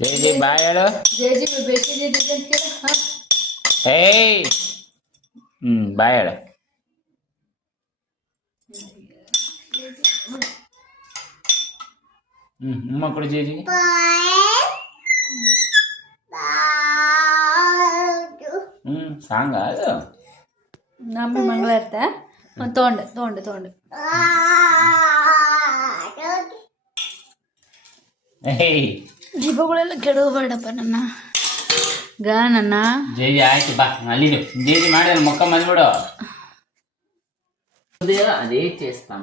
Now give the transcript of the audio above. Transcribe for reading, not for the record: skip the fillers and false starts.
ಜೈ ಜೈ ಬಾಯ್ ಹೇಳು. ಏಯ್ ಬಾಯ್ ಹೇಳು. ಉಮ್ಮ ಕೊಡು ಜೈ ಜೈ. ಸಾಂಗ ಅದು ನಮ್ಮ ಮಂಗಳ ಇರ್ತ ತೊಂಡು ದೀಪಗಳೆಲ್ಲ ಕೆಡೋಬೇಡಪ್ಪ ನನ್ನ ಜೈ ಜೈ ಆಯ್ತು ಬಾ ಅಲ್ಲಿ ಜೈ ಜೈ ಮಾಡಿ మొక్క ಮದ್ಬಿಡು. అదే చేస్తాం.